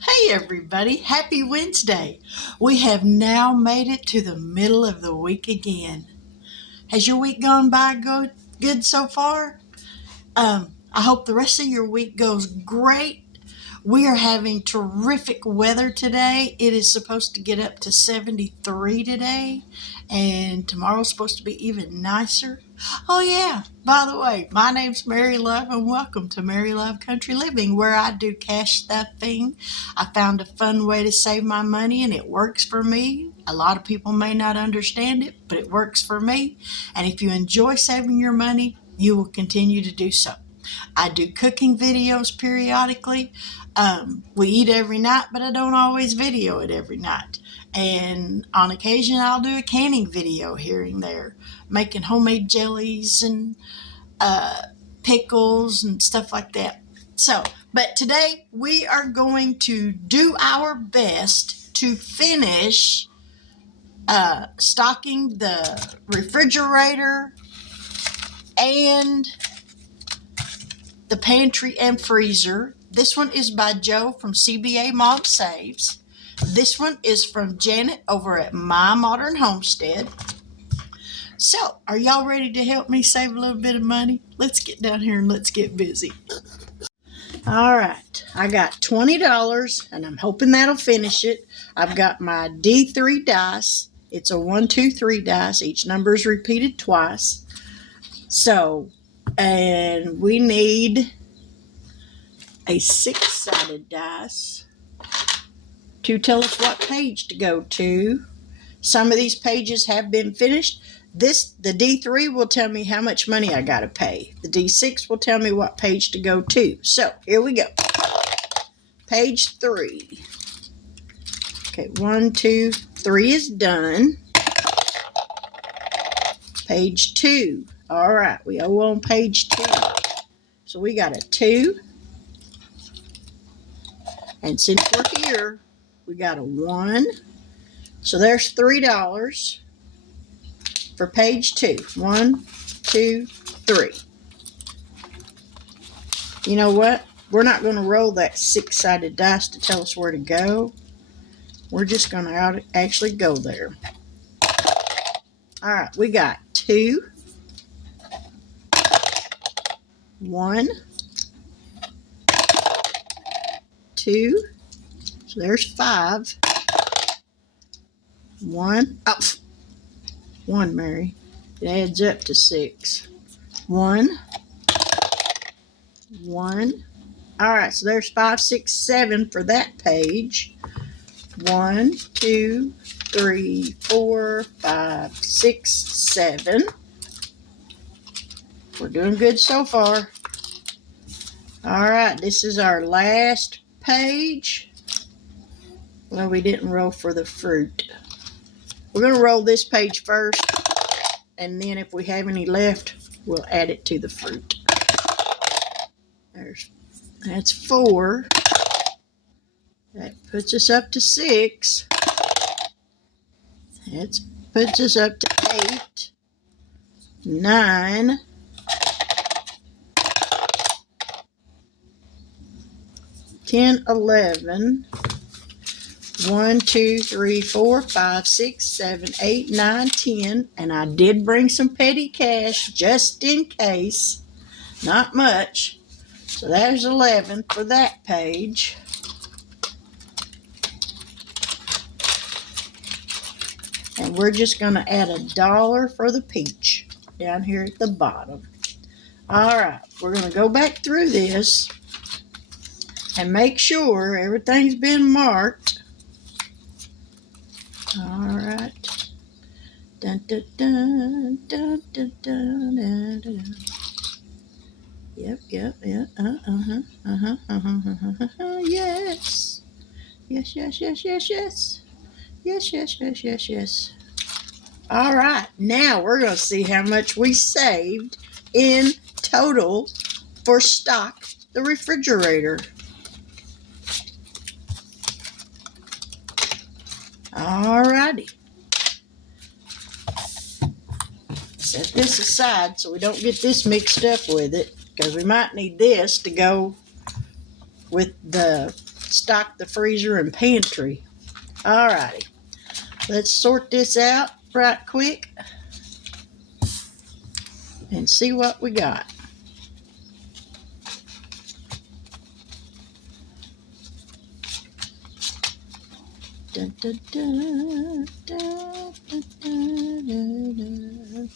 Hey everybody, happy Wednesday. We have now made it to the middle of the week again. Has your week gone by good so far? I hope the rest of your week goes great. We are having terrific weather today. It is supposed to get up to 73 today, and tomorrow's supposed to be even nicer. Oh, yeah, by the way, my name's Mary Love, and welcome to Mary Love Country Living, where I do cash stuffing. I found a fun way to save my money, and it works for me. A lot of people may not understand it, but it works for me. And if you enjoy saving your money, you will continue to do so. I do cooking videos periodically. We eat every night, but I don't always video it every night. And on occasion, I'll do a canning video here and there, making homemade jellies and pickles and stuff like that. But today we are going to do our best to finish stocking the refrigerator and the pantry and freezer. This one is by Joe from CBA Mom Saves. This one is from Janet over at My Modern Homestead. So, are y'all ready to help me save a little bit of money? Let's get down here and let's get busy. All right, I got $20 and I'm hoping that'll finish it. I've got my D3 dice. It's a 1, 2, 3 dice. Each number is repeated twice. And we need a 6-sided dice to tell us what page to go to. Some of these pages have been finished. The D3 will tell me how much money I got to pay. The D6 will tell me what page to go to. So, here we go. Page 3. Okay, 1, 2, 3 is done. Page 2. All right, we owe on page 2. So we got a 2. And since we're here, we got a 1. So there's $3 for page 2. 1, 2, 3. You know what? We're not going to roll that 6-sided dice to tell us where to go. We're just going to actually go there. All right, we got 2. 1, 2, so there's 5. 1, 1, Mary. It adds up to 6. 1, 1. All right, so there's 5, 6, 7 for that page. 1, 2, 3, 4, 5, 6, 7. We're doing good so far. All right, this is our last page. Well, we didn't roll for the fruit. We're going to roll this page first, and then if we have any left, we'll add it to the fruit. That's 4. That puts us up to 6. That puts us up to 8, 9, 10, 11, 1, 2, 3, 4, 5, 6, 7, 8, 9, 10. And I did bring some petty cash just in case. Not much. So there's 11 for that page. And we're just going to add $1 for the peach down here at the bottom. All right, we're going to go back through this and make sure everything's been marked. All right. Dun, dun, dun, dun, dun, dun, dun, dun. Yep. Yes. Yes. All right. Now we're going to see how much we saved in total for stock the refrigerator. All righty. Set this aside so we don't get this mixed up with it, because we might need this to go with the stock the freezer and pantry. Alrighty, let's sort this out right quick and see what we got. Dun, dun, dun, dun, dun, dun, dun, dun.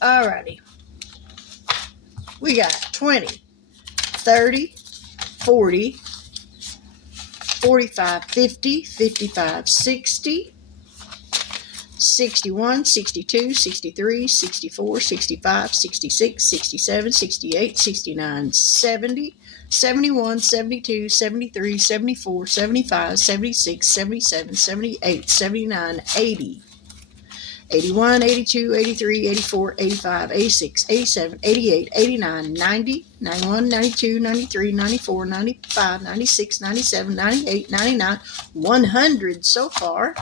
Alrighty, we got 20, 30, 40, 45, 50, 55, 60, 61, 62, 63, 64, 65, 66, 67, 68, 69, 70, 71, 72, 73, 74, 75, 76, 77, 78, 79, 80, 81, 82, 83, 84, 85, 86, 87, 88, 89, 90, 91, 92, 93, 94, 95, 96, 97, 98, 99, 100 so far.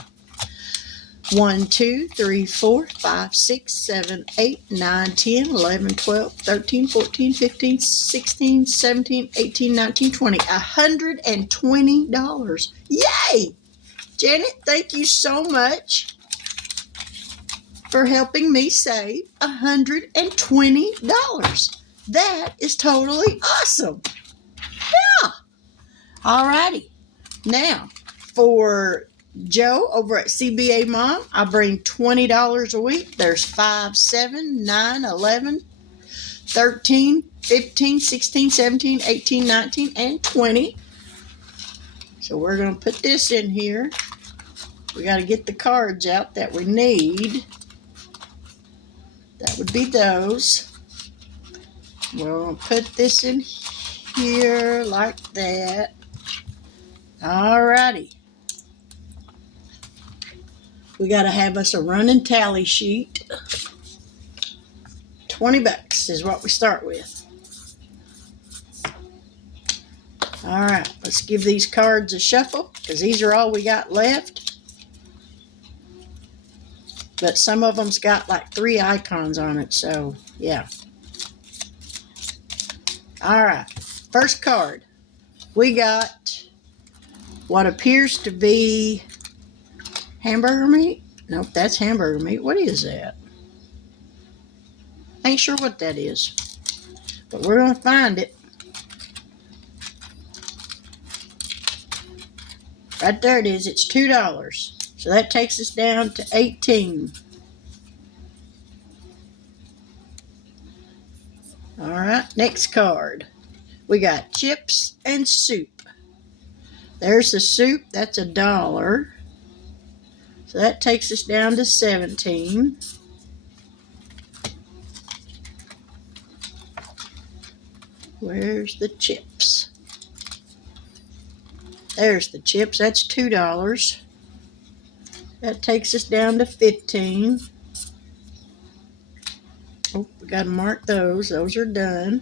1, 2, 3, 4, 5, 6, 7, 8, 9, 10, 11, 12, 13, 14, 15, 16, 17, 18, 19, 20. $120. Yay! Janet, thank you so much for helping me save $120. That is totally awesome. Yeah. Alrighty. Now, for Joe over at CBA Mom, I bring $20 a week. There's 5, 7, 9, 11, 13, 15, 16, 17, 18, 19, and 20. So we're going to put this in here. We got to get the cards out that we need. That would be those. We'll put this in here like that. Alrighty. We got to have us a running tally sheet. $20 is what we start with. All right, let's give these cards a shuffle because these are all we got left. But some of them's got like 3 icons on it, so yeah. All right, first card. We got what appears to be hamburger meat. Nope, that's hamburger meat. What is that? Ain't sure what that is, but we're going to find it. Right there it is. It's $2. So that takes us down to 18. All right, next card. We got chips and soup. There's the soup. That's $1. So that takes us down to 17. Where's the chips? There's the chips. That's $2. That takes us down to 15. Oh, we got to mark those. Those are done.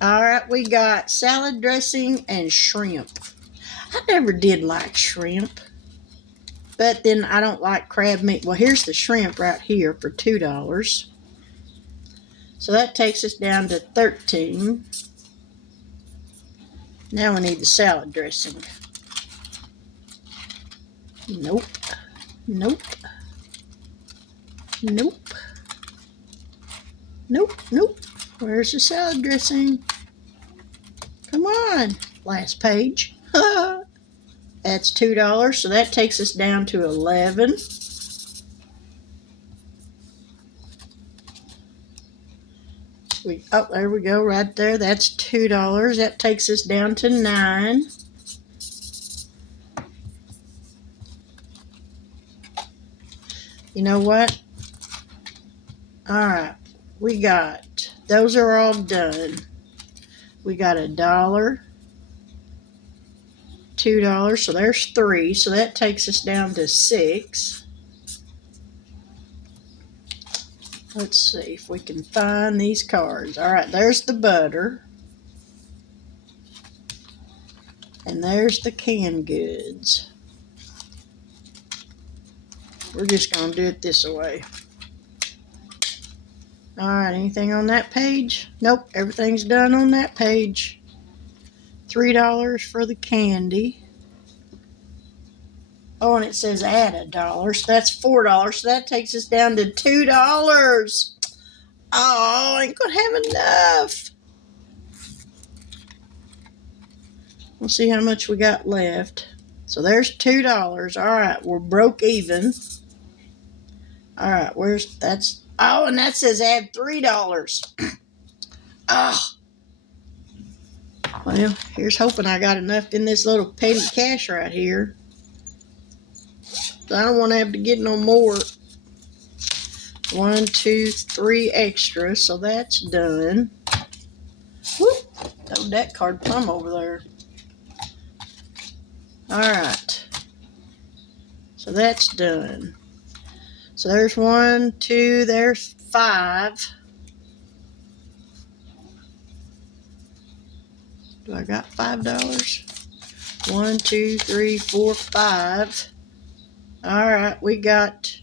All right, we got salad dressing and shrimp. I never did like shrimp, but then I don't like crab meat. Well, here's the shrimp right here for $2. So that takes us down to 13. Now we need the salad dressing. Nope. Nope. Nope. Nope. Nope. Where's the salad dressing? Come on. Last page. That's $2. So that takes us down to 11. Oh, there we go, right there. That's $2. That takes us down to 9. You know what? All right, we got, those are all done. We got $1, $2, so there's 3. So that takes us down to 6. Let's see if we can find these cards. All right, there's the butter. And there's the canned goods. We're just going to do it this way. All right, anything on that page? Nope, everything's done on that page. $3 for the candy. Oh, and it says add $1, so that's $4. So that takes us down to $2. Oh, I ain't gonna have enough. We'll see how much we got left. So there's $2. All right, we're broke even. All right, that's? Oh, and that says add $3. Oh, well, here's hoping I got enough in this little petty cash right here. So I don't want to have to get no more. 1, 2, 3 extra, so that's done. Whoop, throw that card plumb over there. All right, so that's done. So there's 1, 2, there's 5. Do I got $5? 1, 2, 3, 4, 5. All right, we got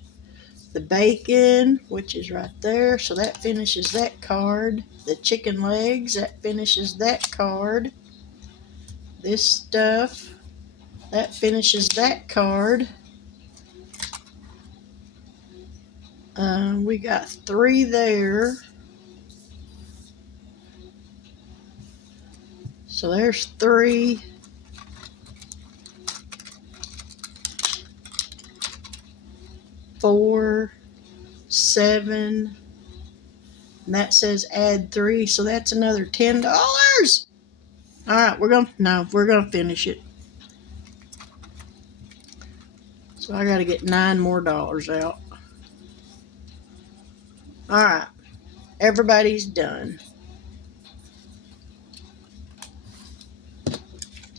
the bacon, which is right there, so that finishes that card. The chicken legs, that finishes that card. This stuff, that finishes that card. We got 3 there. So there's 3. 4, 7, and that says add 3, so that's another $10. All right, we're gonna finish it. So I got to get $9 more out. All right, everybody's done.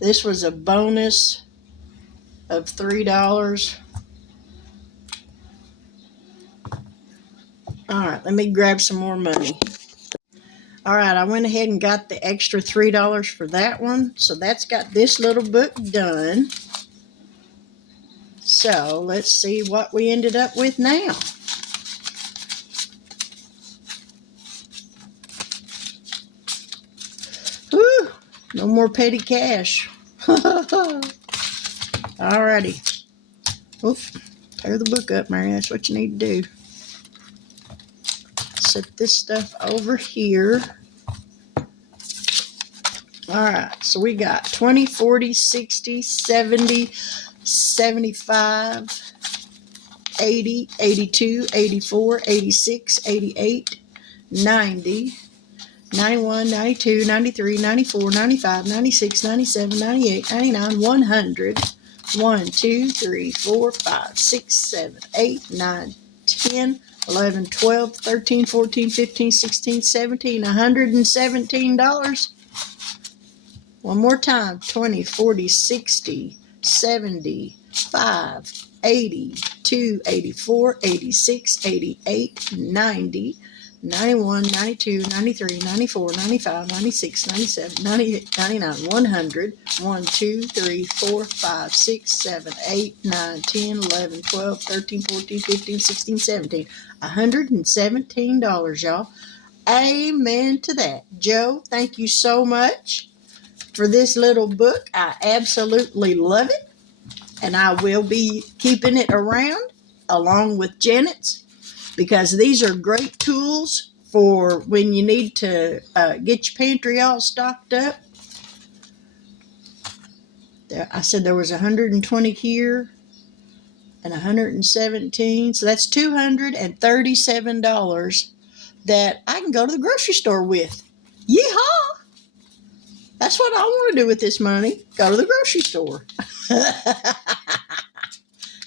This was a bonus of $3. All right, let me grab some more money. All right, I went ahead and got the extra $3 for that one. So that's got this little book done. So let's see what we ended up with now. Whew, no more petty cash. All righty. Oop, tear the book up, Mary. That's what you need to do. Set this stuff over here. All right, so we got 20, 40, 60, 70, 75, 80, 82, 84, 86, 88, 90, 91, 92, 93, 94, 95, 96, 97, 98, 99, 100. 1, 2, 3, 4, 5, 6, 7, 8, 9, 10, 11, 12, 13, 14, 15, 16, 17, $117. One more time. 20, 40, 60, 75, 82, 84, 86, 88, 90, 91, 92, 93, 94, 95, 96, 97, 98, 99, 100. 1, 2, 3, 4, 5, 6, 7, 8, 9, 10, 11, 12, 13, 14, 15, 16, 17. $117, y'all. Amen to that. Joe, thank you so much for this little book. I absolutely love it, and I will be keeping it around along with Janet's, because these are great tools for when you need to get your pantry all stocked up. I said there was 120 here and 117, so that's $237 that I can go to the grocery store with. Yeehaw! That's what I want to do with this money. Go to the grocery store.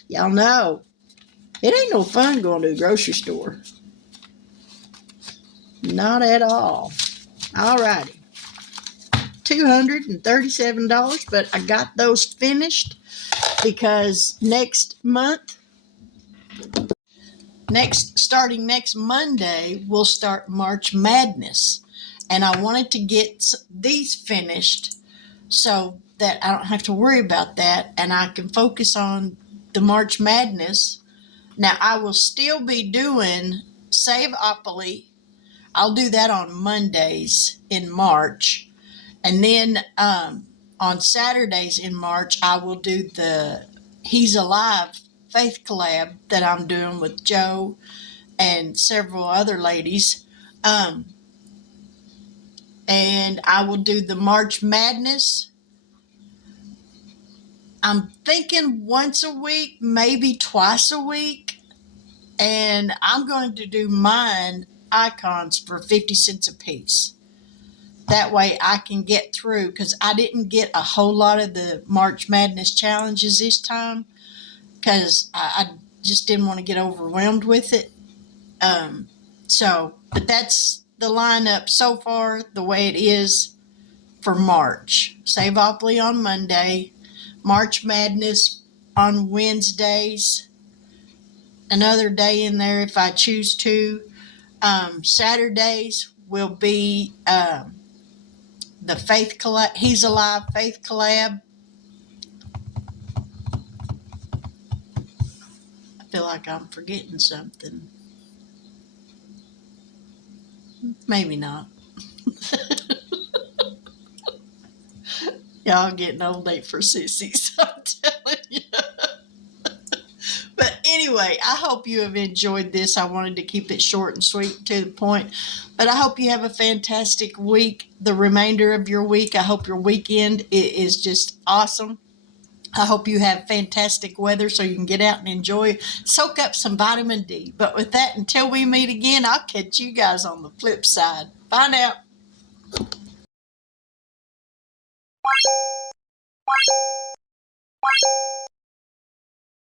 Y'all know, it ain't no fun going to the grocery store. Not at all. All righty. $237, but I got those finished because starting next Monday, we'll start March Madness. And I wanted to get these finished so that I don't have to worry about that and I can focus on the March Madness. Now, I will still be doing Save-Opoly I'll do that on Mondays in March. And then on Saturdays in March, I will do the He's Alive faith collab that I'm doing with Joe and several other ladies. Um, and I will do the March Madness. I'm thinking once a week, maybe twice a week. And I'm going to do mine icons for 50 cents a piece. That way I can get through, because I didn't get a whole lot of the March Madness challenges this time because I just didn't want to get overwhelmed with it. But that's the lineup so far, the way it is for March. Savopoly on Monday, March Madness on Wednesdays, another day in there if I choose to. Saturdays will be the Faith Collab, He's Alive Faith Collab. I feel like I'm forgetting something. Maybe not. Y'all getting old ain't for sissies, I'm telling you. But anyway, I hope you have enjoyed this. I wanted to keep it short and sweet to the point. But I hope you have a fantastic week, the remainder of your week. I hope your weekend is just awesome. I hope you have fantastic weather so you can get out and enjoy, soak up some vitamin D. But with that, until we meet again, I'll catch you guys on the flip side. Bye now.